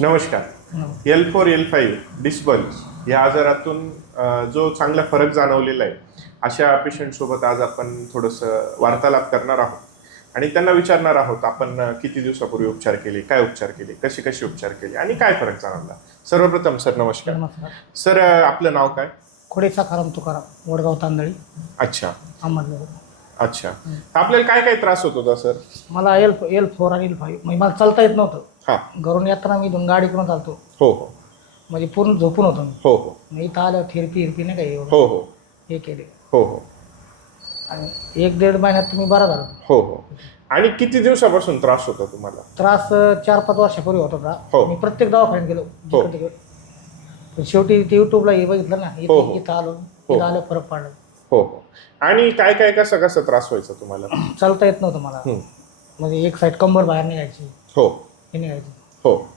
नमस्कार. L four L five disc bulge या आजारातून जो चांगला फरक जाणवलेला आहे अशा पेशंटसोबत आज आपण थोडंसं वार्तालाप करणार आहोत. आणि त्यांना विचारणार आहोत आपण किती दिवसापूर्वी उपचार केले काय उपचार केले कसे कसे उपचार केले आणि काय फरक जाणवला? सर्वप्रथम सर नमस्कार. सर आपलं नाव काय? खोडे साखाराम तुकाराम वडगाव तांदळी. अच्छा. अहमदनगर. अच्छा. आपल्याला काय काय त्रास होत होता सर? मला एल एल फोर आणि एल फाईव्ह म्हणजे मला चालता येत नव्हतं. हां. घरून येताना मी दोन गाडी करून चालतो. हो हो. म्हणजे पूर्ण झोपून होतो मी. हो हो. मग इथं आलं थेरपी हिरपी नाही काही एवढं? हो हो. हे केले. हो हो. आणि एक दीड महिन्यात तुम्ही बरा झाला. हो हो. आणि किती दिवसापासून त्रास होता तुम्हाला? त्रास अं, चार पाच वर्षापूर्वी होत हो. होता मी प्रत्येक दवाखान्यात गेलो. हो. जिकडे तिकडे. पण शेवटी ते युट्यूबला हे बघितलं ना हो, हो. इथं इथं आलो. हो. इथं आलं फरक पडला. हो हो. आणि काय काय कसा कसा त्रास व्हायचा तुम्हाला? चालता येत नव्हतं मला. हं. म्हणजे एक साईड कंबर बाहेर निघायची. हो. हे निघायची. हो.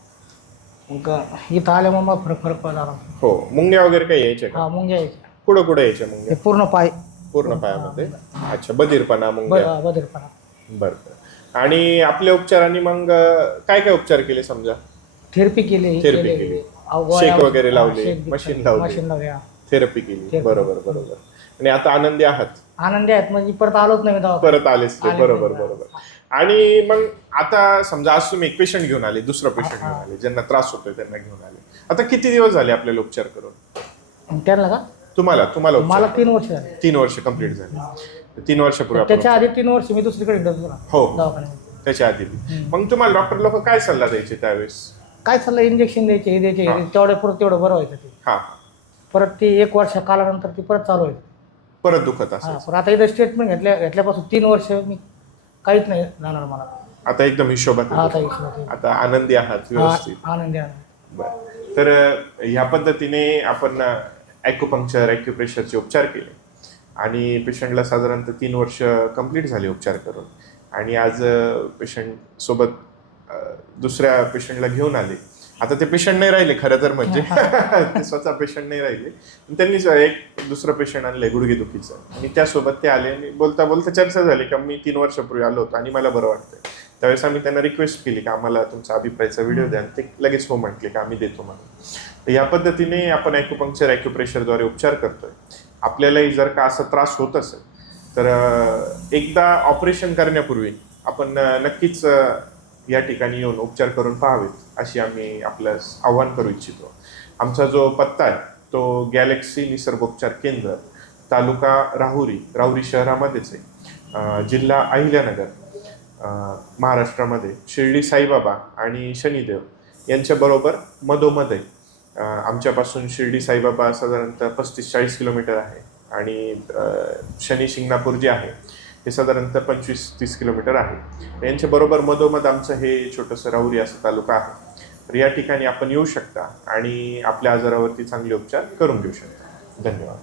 मग इथं आल्यामुळे मला फरक फरक पडला हो. मुंग्या वगैरे काही यायचे का? हा मुंग्या यायच्या. कुठं कुठं यायच्या हे मुंग्या पूर्ण पाय. पूर्ण पायामध्ये? अच्छा बधीरपणा मुंग्या. ब- बदरपणा बरं बरं. आणि आपल्या उपचारांनी मग अं, काय काय उपचार केले समजा? थेरपी केली हे Therapy केले. शेक वगैरे हा, लावले, शेक मशीन. लावली. मशीन लावली हा. थेरपी केली. बरोबर बरोबर. आणि आता आनंदी आहात? आनंदी आहेत. म्हणजे परत आलोच नाही दवाखान्यात. परत आलेच ते आले बरोबर नाही. बरोबर. आणि मग आता समजा आज तुम्ही एक पेशंट घेऊन आले दुसरं पेशंट हा. घेऊन आले ज्यांना त्रास होतोय त्यांना घेऊन आले. आता किती दिवस झाले आपल्याला उपचार करून? त्यांना का? तुम्हाला तुम्हाला उपचार मला तीन वर्ष झाले. तीन वर्ष कंप्लीट झाले. तीन वर्षापूर्वी आपण त्याच्या आधी तीन वर्ष मी दुसरीकडे गेलो होतो ना हो. दवाखान्यात त्याच्या आधी बी. मग तुम्हाला डॉक्टर लोक काय सल्ला द्यायचे त्यावेळेस? काय चाललं इंजेक्शन द्यायचे हे द्यायचे हा. हे तेवढे परत तेवढं बरं व्हायचं ते. हा. परत ते एक वर्ष कालानंतर ते परत चालू व्हायचं परत दुखत हा असेल पण आता इथं स्टेटमेंट घेतल्या घेतल्यापासून तीन वर्ष मी काहीच नाही जाणार मला. आता एकदम हिशोबात हा आता. आता आनंदी आहात व्यवस्थित. आनंदी आनंद बरं. तर अ, ह्या पद्धतीने आपण ॲक्युपंक्चर ॲक्युप्रेशरचे उपचार केले. आणि पेशंटला साधारणतः तीन वर्ष कंप्लीट झाले उपचार करून. आणि आज पेशंट सोबत अ, दुसऱ्या पेशंटला घेऊन आले. आता ते पेशंट नाही राहिले खरं तर म्हणजे. ते स्वतः पेशंट नाही राहिले. त्यांनी एक दुसरं पेशंट आणलंय गुडघेदुखीचं. आणि त्यासोबत ते आले आणि बोलता बोलता चर्चा झाली का मी तीन वर्षापूर्वी आलो होतो आणि मला बरं वाटतंय. त्यावेळेस आम्ही त्यांना रिक्वेस्ट केली की आम्हाला तुमचा अभिप्रायचा व्हिडिओ द्या आणि ते लगेच हो म्हटले की आम्ही देतो म्हणून. तर या पद्धतीने आपण ॲक्युपंक्चर ॲक्युप्रेशरद्वारे उपचार करतोय. आपल्यालाही जर का असा त्रास होत असेल तर एकदा ऑपरेशन करण्यापूर्वी आपण नक्कीच या ठिकाणी येऊन उपचार करून पाहावेत अशी आम्ही आपल्यास आव्हान करू इच्छितो. आमचा जो पत्ता आहे तो गॅलेक्सी निसर्गोपचार केंद्र तालुका राहुरी राहुरी शहरामध्येच आहे. जिल्हा अहिल्यानगर महाराष्ट्रामध्ये शिर्डी साईबाबा आणि शनिदेव यांच्याबरोबर मधोमध आहे. आमच्यापासून शिर्डी साईबाबा साधारणतः पस्तीस चाळीस किलोमीटर आहे आणि शनी शिंगणापूर जे आहे हे साधारणतः पंचवीस तीस किलोमीटर आहे. यांच्याबरोबर मधोमध आमचं हे छोटंसं राहुरी असं तालुका आहे. तर या ठिकाणी आपण येऊ शकता आणि आपल्या आजारावरती चांगले उपचार करून घेऊ शकता. धन्यवाद.